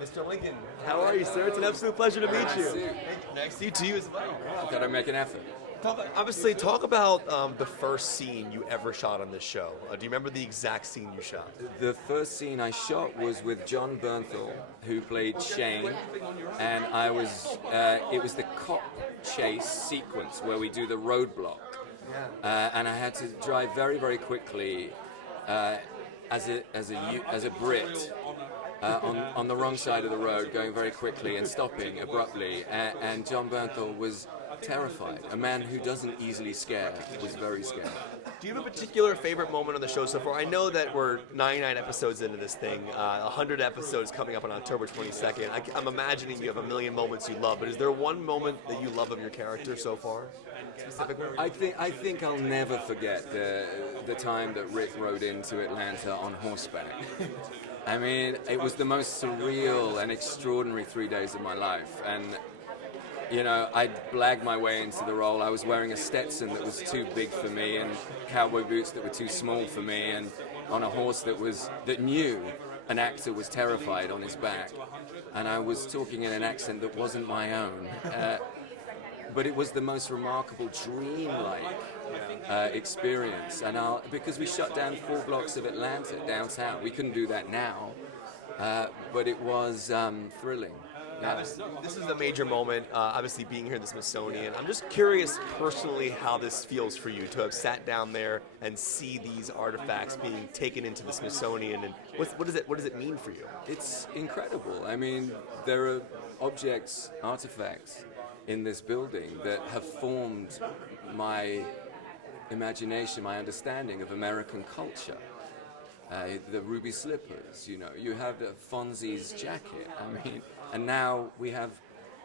Mr. Lincoln, how are you, sir? It's an absolute pleasure to meet you. Nice. Nice to you as well. I've got to make an effort. Talk about the first scene you ever shot on this show. Do you remember the exact scene you shot? The first scene I shot was with John Bernthal, who played Shane, and it was the cop chase sequence where we do the roadblock, and I had to drive very, very quickly as a Brit. On the wrong side of the road, going very quickly and stopping abruptly, and John Bernthal was terrified. A man who doesn't easily scare was very scared. Do you have a particular favorite moment on the show so far? I know that we're 99 episodes into this thing, 100 episodes coming up on October 22nd. I'm imagining you have a million moments you love, but is there one moment that you love of your character so far, specifically? I think I'll never forget the time that Rick rode into Atlanta on horseback. I mean, it was the most surreal and extraordinary 3 days of my life, and I blagged my way into the role. I was wearing a Stetson that was too big for me, and cowboy boots that were too small for me, and on a horse that knew an actor was terrified on his back, and I was talking in an accent that wasn't my own. But it was the most remarkable, dreamlike experience, and because we shut down 4 blocks of Atlanta downtown. We couldn't do that now, but it was thrilling. Yeah. This is a major moment, obviously being here in the Smithsonian. I'm just curious personally how this feels for you to have sat down there and see these artifacts being taken into the Smithsonian, and what does it mean for you? It's incredible. I mean, there are artifacts in this building that have formed my imagination, my understanding of American culture. The ruby slippers, you have the Fonzie's jacket, and now we have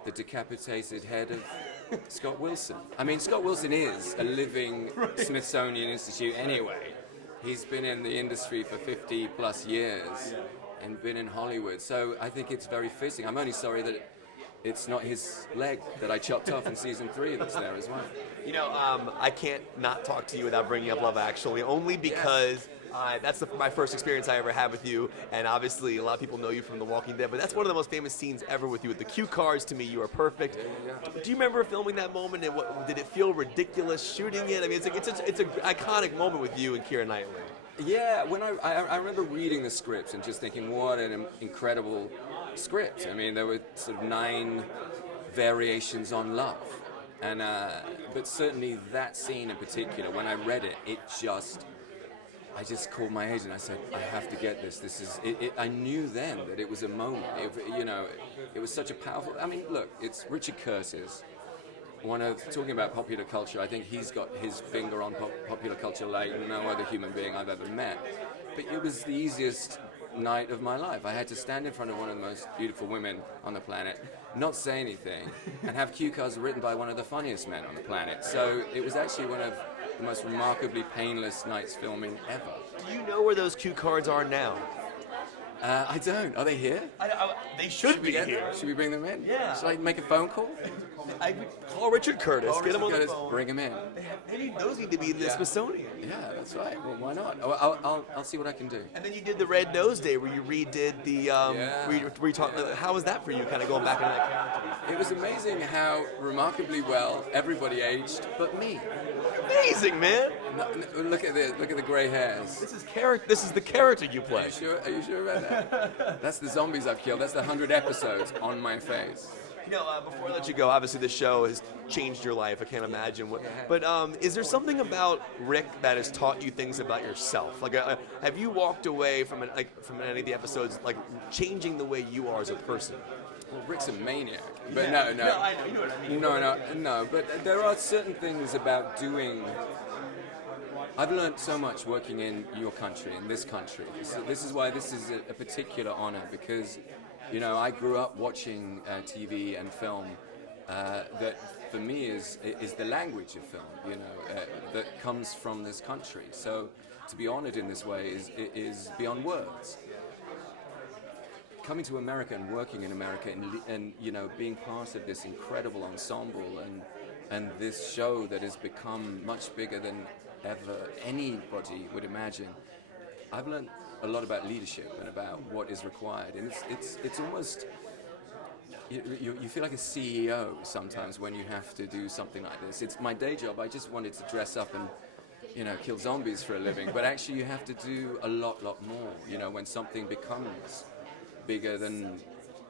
the decapitated head of Scott Wilson. I mean, Scott Wilson is a living Smithsonian Institute anyway. He's been in the industry for 50 plus years and been in Hollywood, so I think it's very fitting. I'm only sorry that it's not his leg that I chopped off in season 3 that's there as well. I can't not talk to you without bringing up Love Actually, only because that's my first experience I ever had with you, and obviously a lot of people know you from The Walking Dead, but that's one of the most famous scenes ever with you. With the cue cards, to me, you are perfect. Do you remember filming that moment, and did it feel ridiculous shooting it? I mean, it's an iconic moment with you and Keira Knightley. Yeah, when I remember reading the script and just thinking, what an incredible script. I mean, there were sort of 9 variations on love, and but certainly that scene in particular, when I read it, I just called my agent. I said, I have to get this. This is it. I knew then that it was a moment. It was such a powerful. I mean, look, it's Richard Curtis. Talking about popular culture, I think he's got his finger on popular culture like no other human being I've ever met. But it was the easiest night of my life. I had to stand in front of one of the most beautiful women on the planet, not say anything, and have cue cards written by one of the funniest men on the planet. So it was actually one of the most remarkably painless nights filming ever. Do you know where those cue cards are now? I don't. Are they here? They should be here. Should we bring them in? Yeah. Should I make a phone call? I would call Richard Curtis. Get him on the phone. Bring him in. Those need to be in the Smithsonian. Yeah, that's right. Well, why not? I'll see what I can do. And then you did the Red Nose Day where you redid the. How was that for you? Kind of going back into that character. It was amazing how remarkably well everybody aged, but me. Amazing, man. No, look at the gray hairs. This is the character you play. Are you sure about that? That's the zombies I've killed. That's the 100 episodes on my face. Before I let you go, obviously the show has changed your life. I can't imagine what. But is there something about Rick that has taught you things about yourself? Like, have you walked away from any of the episodes, like changing the way you are as a person? Well, Rick's a maniac, but no. I know, you know what I mean. No. But there are certain things about doing. I've learned so much working in your country, in this country. So this is why this is a particular honor, because, I grew up watching TV and film that for me is the language of film, that comes from this country. So to be honored in this way is beyond words. Coming to America and working in America and being part of this incredible ensemble and this show that has become much bigger than ever anybody would imagine. I've learned a lot about leadership and about what is required, and it's almost you feel like a CEO sometimes when you have to do something like this. It's my day job. I just wanted to dress up and kill zombies for a living, but actually you have to do a lot more. When something becomes bigger than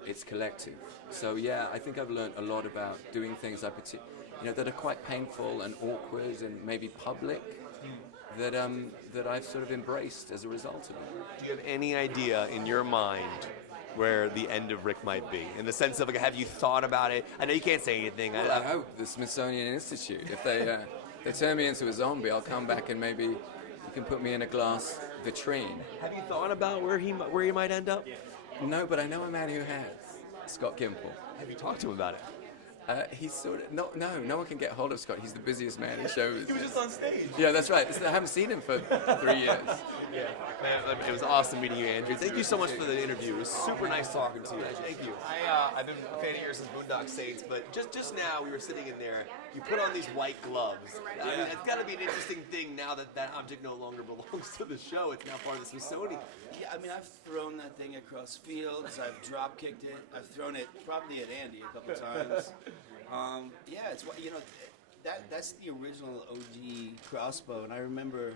its collective. So yeah, I think I've learned a lot about doing things that are quite painful and awkward and maybe public, that I've sort of embraced as a result of it. Do you have any idea in your mind where the end of Rick might be? In the sense of, like, have you thought about it? I know you can't say anything. Well, I hope the Smithsonian Institute, if they turn me into a zombie, I'll come back and maybe you can put me in a glass vitrine. Have you thought about where he might end up? No, but I know a man who has. Scott Gimple. Have you talked to him about it? He's sort of no one can get hold of Scott. He's the busiest man in shows. He was just on stage. Yeah, that's right. I haven't seen him for 3 years. Yeah, man, it was awesome meeting you, Andrew. Thank you so much for the interview. It was super nice talking to you. Thank you. I've been a fan of yours since Boondock Saints, but just now we were sitting in there. You put on these white gloves. I mean, it's got to be an interesting thing now that object no longer belongs to the show. It's now part of the Smithsonian. Yeah, I mean, I've thrown that thing across fields. I've drop kicked it. I've thrown it probably at Andy a couple times. Yeah, it's that's the original OG crossbow, and I remember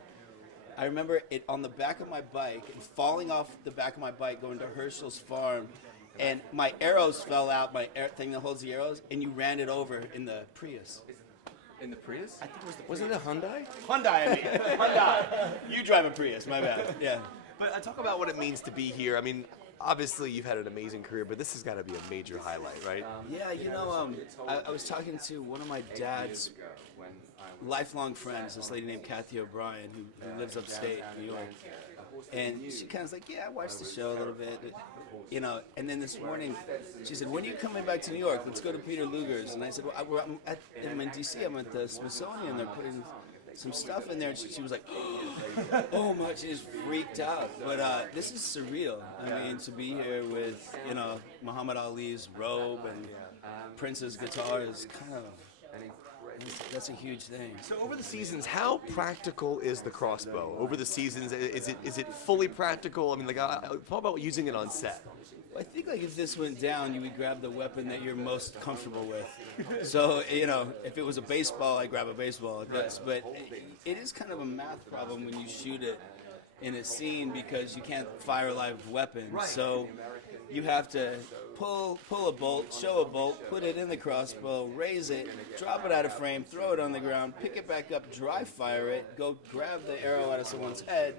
it on the back of my bike and falling off the back of my bike going to Herschel's farm, and my arrows fell out, my thing that holds the arrows, and you ran it over in the Prius. In the Prius? I think it was the Wasn't it a Hyundai? Hyundai. I mean, Hyundai. You drive a Prius, my bad. Yeah. But talk about what it means to be here. I mean, obviously you've had an amazing career, but this has got to be a major highlight, right? Yeah, I was talking to one of my dad's lifelong friends, this lady named Kathy O'Brien, who lives upstate New York. And she kind of was like, yeah, I watched the show a little bit, and then this morning she said, when are you coming back to New York? Let's go to Peter Luger's. And I said, well, I'm in D.C., I'm at the Smithsonian, they're putting some stuff in there, and she was like, oh my, she just freaked out. But this is surreal. I mean, to be here with, Muhammad Ali's robe and Prince's guitar is kind of, that's a huge thing. So over the seasons, how practical is the crossbow? Over the seasons, is it fully practical? I mean, talk about using it on set. I think if this went down, you would grab the weapon that you're most comfortable with. So, if it was a baseball, I grab a baseball. But it is kind of a math problem when you shoot it in a scene because you can't fire a live weapon. Right. So you have to pull a bolt, show a bolt, put it in the crossbow, raise it, drop it out of frame, throw it on the ground, pick it back up, dry fire it, go grab the arrow out of someone's head,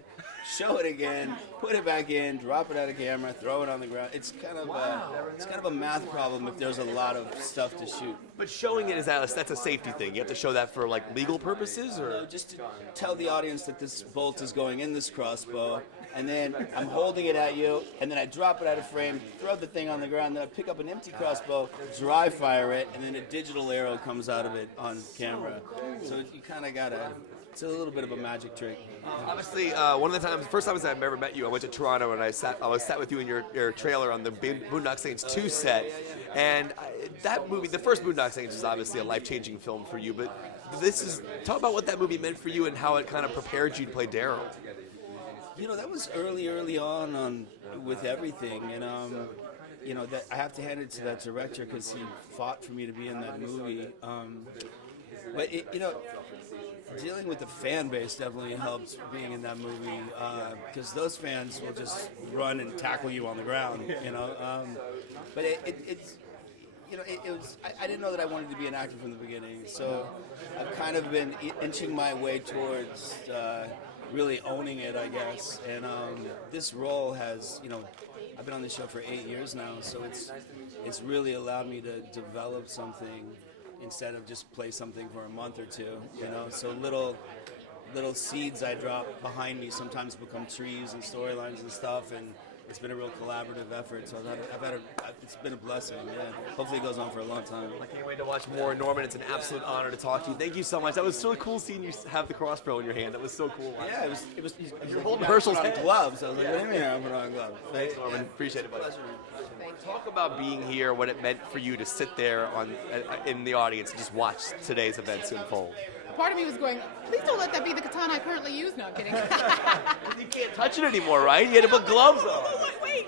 show it again, put it back in, drop it out of camera, throw it on the ground. It's kind of a math problem if there's a lot of stuff to shoot. But showing it that's a safety thing. You have to show that for legal purposes, or no, just to tell the audience that this bolt is going in this crossbow, and then I'm holding it at you, and then I drop it out of frame, throw the thing on the ground, then I pick up an empty crossbow, dry fire it, and then a digital arrow comes out of it on camera. So you kind of gotta. It's a little bit of a magic trick. Obviously, one of the first times I've ever met you, I went to Toronto and I was sat with you in your trailer on the Boondock Saints 2 set, and that movie, the first Boondock Saints, was obviously a life-changing film for you. But talk about what that movie meant for you and how it kind of prepared you to play Daryl. That was early on with everything, and that I have to hand it to that director because he fought for me to be in that movie. But dealing with the fan base definitely helped being in that movie because those fans will just run and tackle you on the ground, But it was. I didn't know that I wanted to be an actor from the beginning, so I've kind of been inching my way towards really owning it, I guess. And this role has, I've been on this show for 8 years now, so it's really allowed me to develop something instead of just play something for a month or two, So little seeds I drop behind me sometimes become trees and storylines and stuff, and it's been a real collaborative effort. So it's been a blessing. Yeah, hopefully it goes on for a long time. I can't wait to watch more. Norman, it's an absolute honor to talk to you. Thank you so much. That was so cool seeing you have the crossbow in your hand. That was so cool. Yeah, it was. You're holding Herschel's on gloves. I was like, what do you mean I'm putting on gloves? Thanks, Norman. Appreciate it, buddy. Talk about being here, what it meant for you to sit there in the audience and just watch today's events unfold. part of me was going, please don't let that be the katana I currently use. No, I'm kidding. You can't touch it anymore, right? You had to put gloves on. Wait.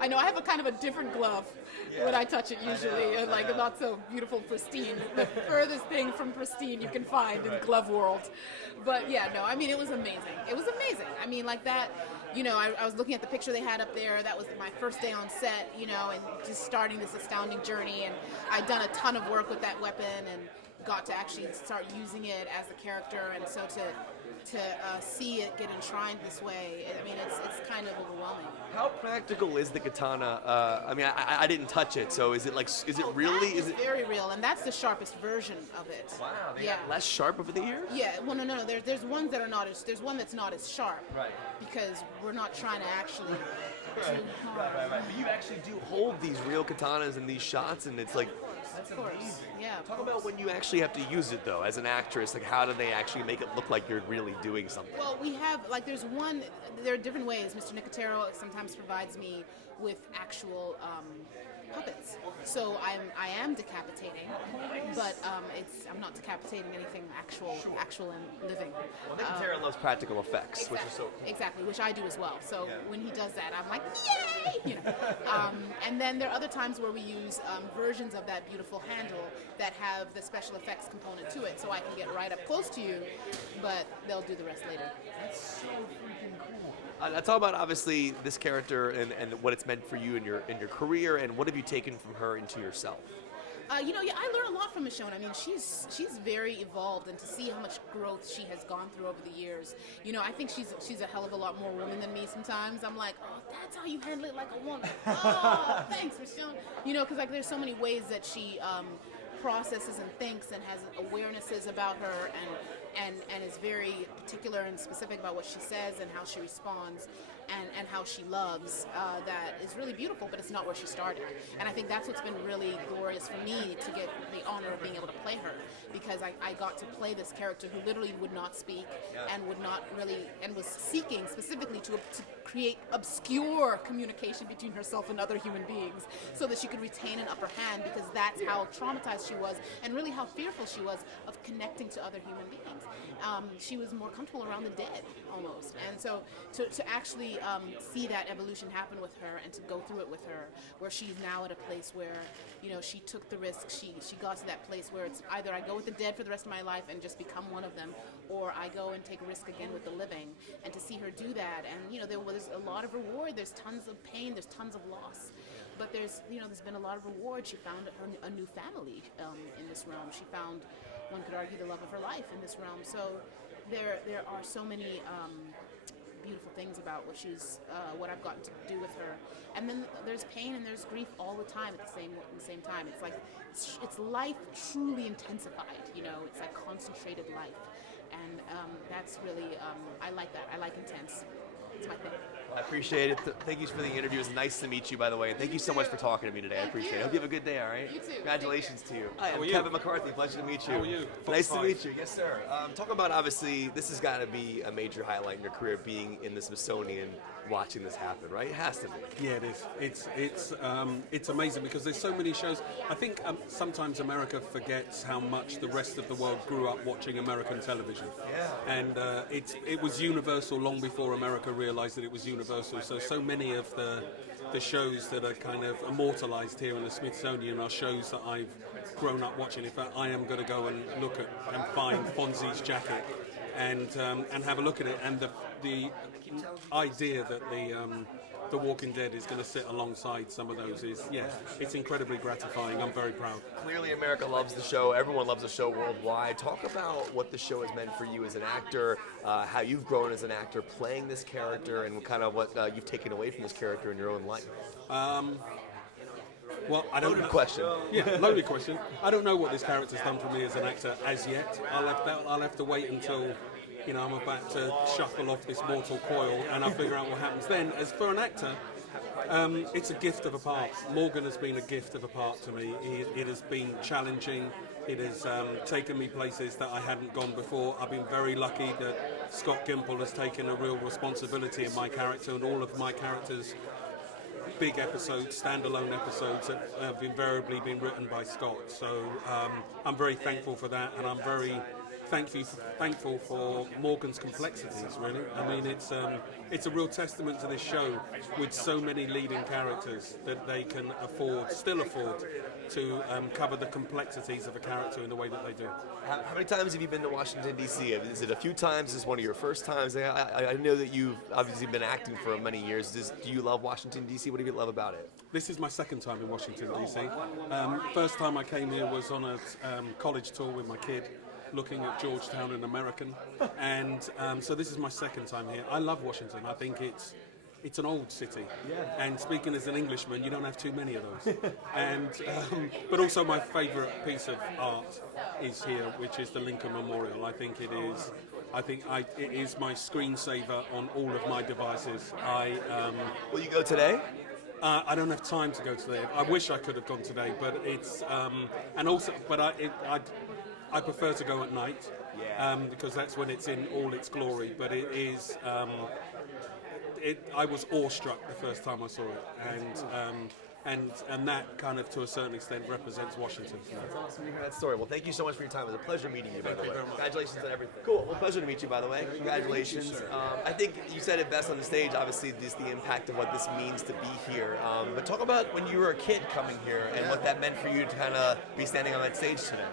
I know, I have a kind of a different glove when I touch it usually, like not so beautiful, pristine. The furthest thing from pristine you can find in glove world. But yeah, no, I mean, it was amazing. It was amazing. I mean, like that, you know, I was looking at the picture they had up there. That was my first day on set, you know, and just starting this astounding journey. And I'd done a ton of work with that weapon and got to actually start using it as a character. And so to see it get enshrined this way, I mean, it's kind of overwhelming. How practical is the katana? I mean, I didn't touch it, so is it really? Is it very real? And that's the sharpest version of it. Wow. They got less sharp over the years? Yeah. Well, no. There's ones that are not as. There's one that's not as sharp. Right. Because we're not trying to actually. Right. But you actually do hold these real katanas in these shots, and it's like. Of course. Yeah. Talk about when you actually have to use it, though, as an actress. Like, how do they actually make it look like you're really doing something? Well, we have, like, there are different ways. Mr. Nicotero sometimes provides me with actual puppets. So I am decapitating, but I'm not decapitating anything actual and living. Well, Nicotero loves practical effects, which is so cool. Exactly, which I do as well. So when he does that, I'm like, yay! You know. And then there are other times where we use versions of that beautiful handle that have the special effects component to it, so I can get right up close to you, but they'll do the rest later. That's so freaking cool. Let's talk about obviously this character and what it's meant for you in your career, and what have you taken from her into yourself? You know, I learn a lot from Michonne. I mean, she's very evolved, and to see how much growth she has gone through over the years, you know, I think she's a hell of a lot more woman than me. Sometimes I'm like, oh, that's how you handle it like a woman. Oh, thanks, Michonne. You know, because like there's so many ways that she processes and thinks and has awarenesses about her and is very particular and specific about what she says and how she responds and how she loves. That is really beautiful, but it's not where she started. And I think that's what's been really glorious for me, to get the honor of being able to play her, because I got to play this character who literally would not speak and would not really, and was seeking specifically to create obscure communication between herself and other human beings so that she could retain an upper hand, because that's how traumatized she was and really how fearful she was of connecting to other human beings. She was more comfortable around the dead almost, and so to actually see that evolution happen with her and to go through it with her, where she's now at a place where, you know, she took the risk, she got to that place where it's either I go with the dead for the rest of my life and just become one of them, or I go and take a risk again with the living. And to see her do that, and you know, there's a lot of reward, there's tons of pain, there's tons of loss, but there's been a lot of reward. She found a new family in this realm. She found, one could argue, the love of her life in this realm. So there are so many beautiful things about what I've gotten to do with her. And then there's pain and there's grief all the time at the same time. It's like it's life truly intensified. You know, it's like concentrated life, and that's really I like that. I like intense. It's my thing. Well, I appreciate it. Thank you for the interview. It was nice to meet you, by the way. And thank you so much for talking to me today. I appreciate it. I hope you have a good day, all right? You too. Congratulations to you. Hi, I'm Kevin McCarthy. Pleasure to meet you. How are you? Nice to meet you. Yes, sir. Talk about, obviously, this has got to be a major highlight in your career, being in the Smithsonian, watching this happen, right? It has to be. Yeah, it is. It's amazing because there's so many shows. I think sometimes America forgets how much the rest of the world grew up watching American television. Yeah. And it was universal long before America realized that it was universal. So many of the shows that are kind of immortalized here in the Smithsonian are shows that I've grown up watching. In fact, I am going to go and look at and find Fonzie's jacket and have a look at it. And the idea that the Walking Dead is going to sit alongside some of those is, it's incredibly gratifying. I'm very proud. Clearly, America loves the show. Everyone loves the show worldwide. Talk about what the show has meant for you as an actor, how you've grown as an actor playing this character, and kind of what you've taken away from this character in your own life. Well, I don't. Loaded question. Yeah, loaded question. I don't know what this character's done for me as an actor as yet. I'll have to wait until, you know, I'm about to shuffle off this mortal coil and I'll figure out what happens then. As for an actor, it's a gift of a part. Morgan has been a gift of a part to me. It has been challenging. It has taken me places that I hadn't gone before. I've been very lucky that Scott Gimple has taken a real responsibility in my character, and all of my characters big episodes, standalone episodes, have invariably been written by Scott. So I'm very thankful for that, and I'm very thankful for Morgan's complexities, really. I mean, it's a real testament to this show with so many leading characters that they can still afford to cover the complexities of a character in the way that they do. How many times have you been to Washington, D.C.? Is it a few times? Is this one of your first times? I know that you've obviously been acting for many years. Do you love Washington, D.C.? What do you love about it? This is my second time in Washington, D.C. First time I came here was on a college tour with my kid, looking at Georgetown and American, and so this is my second time here. I love Washington. I think it's an old city, and speaking as an Englishman, you don't have too many of those. And but also my favourite piece of art is here, which is the Lincoln Memorial. I think it is. It is my screensaver on all of my devices. Will you go today? I don't have time to go today. I wish I could have gone today, but it's and also, but I prefer to go at night because that's when it's in all its glory. But it is. I was awestruck the first time I saw it, and that kind of to a certain extent represents Washington. It's awesome to hear that story. Well, thank you so much for your time. It was a pleasure meeting you, by the way. very much. Congratulations on everything. Cool. Well, pleasure to meet you, by the way. Congratulations. I think you said it best on the stage, obviously, just the impact of what this means to be here. But talk about when you were a kid coming here and what that meant for you to kind of be standing on that stage today.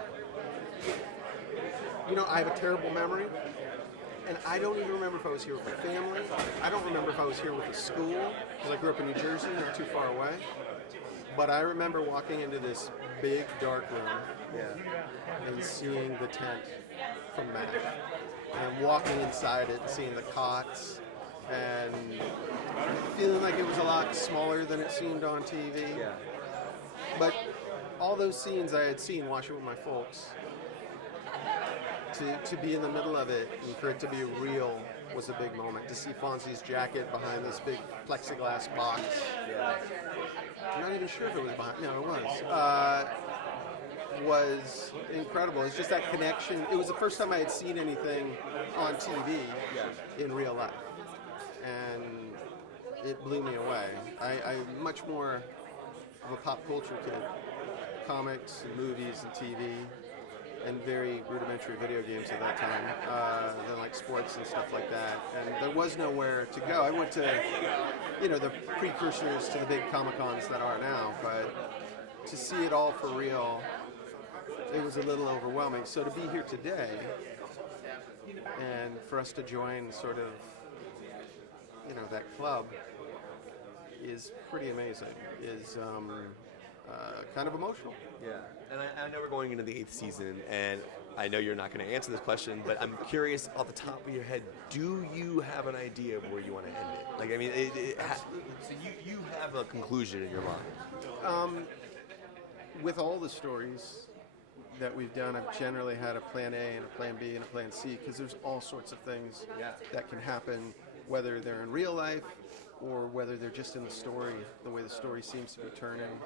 You know, I have a terrible memory, and I don't even remember if I was here with my family. I don't remember if I was here with the school, because I grew up in New Jersey, not too far away. But I remember walking into this big, dark room and seeing the tent from Mac, and walking inside it and seeing the cots, and feeling like it was a lot smaller than it seemed on TV. But all those scenes I had seen watching with my folks, to be in the middle of it and for it to be real was a big moment. To see Fonzie's jacket behind this big plexiglass box. I'm not even sure if it was behind. No, it was incredible. It's just that connection. It was the first time I had seen anything on TV in real life, and it blew me away. I'm much more of a pop culture kid. Comics and movies and TV. And very rudimentary video games at that time, than like sports and stuff like that. And there was nowhere to go. I went to, the precursors to the big Comic-Cons that are now, but to see it all for real, it was a little overwhelming. So to be here today, and for us to join sort of, that club is pretty amazing, is kind of emotional. And I know we're going into the 8th season, and I know you're not going to answer this question, but I'm curious, off the top of your head, do you have an idea of where you want to end it? Like, I mean, so you have a conclusion in your mind. With all the stories that we've done, I've generally had a plan A and a plan B and a plan C, because there's all sorts of things that can happen, whether they're in real life or whether they're just in the story, the way the story seems to be turning.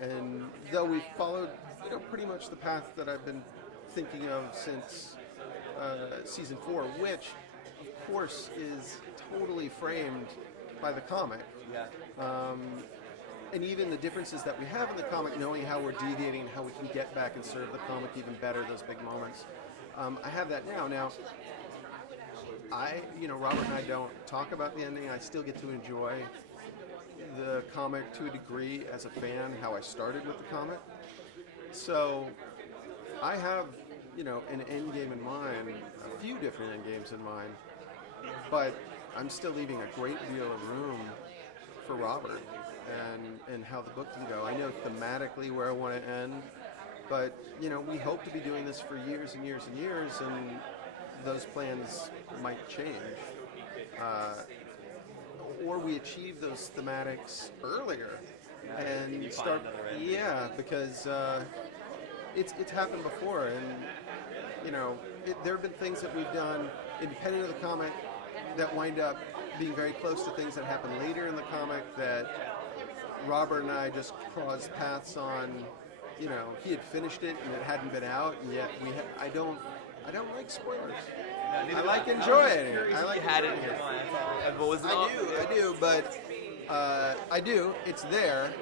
And though we've followed, pretty much the path that I've been thinking of since season 4, which, of course, is totally framed by the comic. And even the differences that we have in the comic, knowing how we're deviating and how we can get back and serve the comic even better, those big moments. I have that now. Now, Robert and I don't talk about the ending. I still get to enjoy the comic to a degree as a fan, how I started with the comic. So I have, an end game in mind, a few different end games in mind, but I'm still leaving a great deal of room for Robert and how the book can go. I know thematically where I want to end, but, we hope to be doing this for years and years and years, and those plans might change. Or we achieve those thematics earlier and start. Because it's happened before, and there have been things that we've done independent of the comic that wind up being very close to things that happen later in the comic that Robert and I just crossed paths on. He had finished it and it hadn't been out, and yet I don't like spoilers. I like enjoying it. I like had it in your mind. I do, but I do. It's there,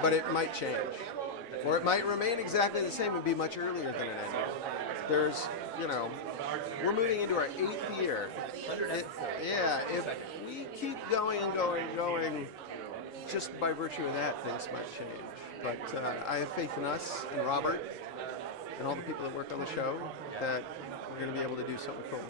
but it might change. Or it might remain exactly the same and be much earlier than it ended. There's, we're moving into our 8th year. If we keep going and going and going, just by virtue of that, things might change. But I have faith in us and Robert and all the people that work on the show that we're going to be able to do something cool.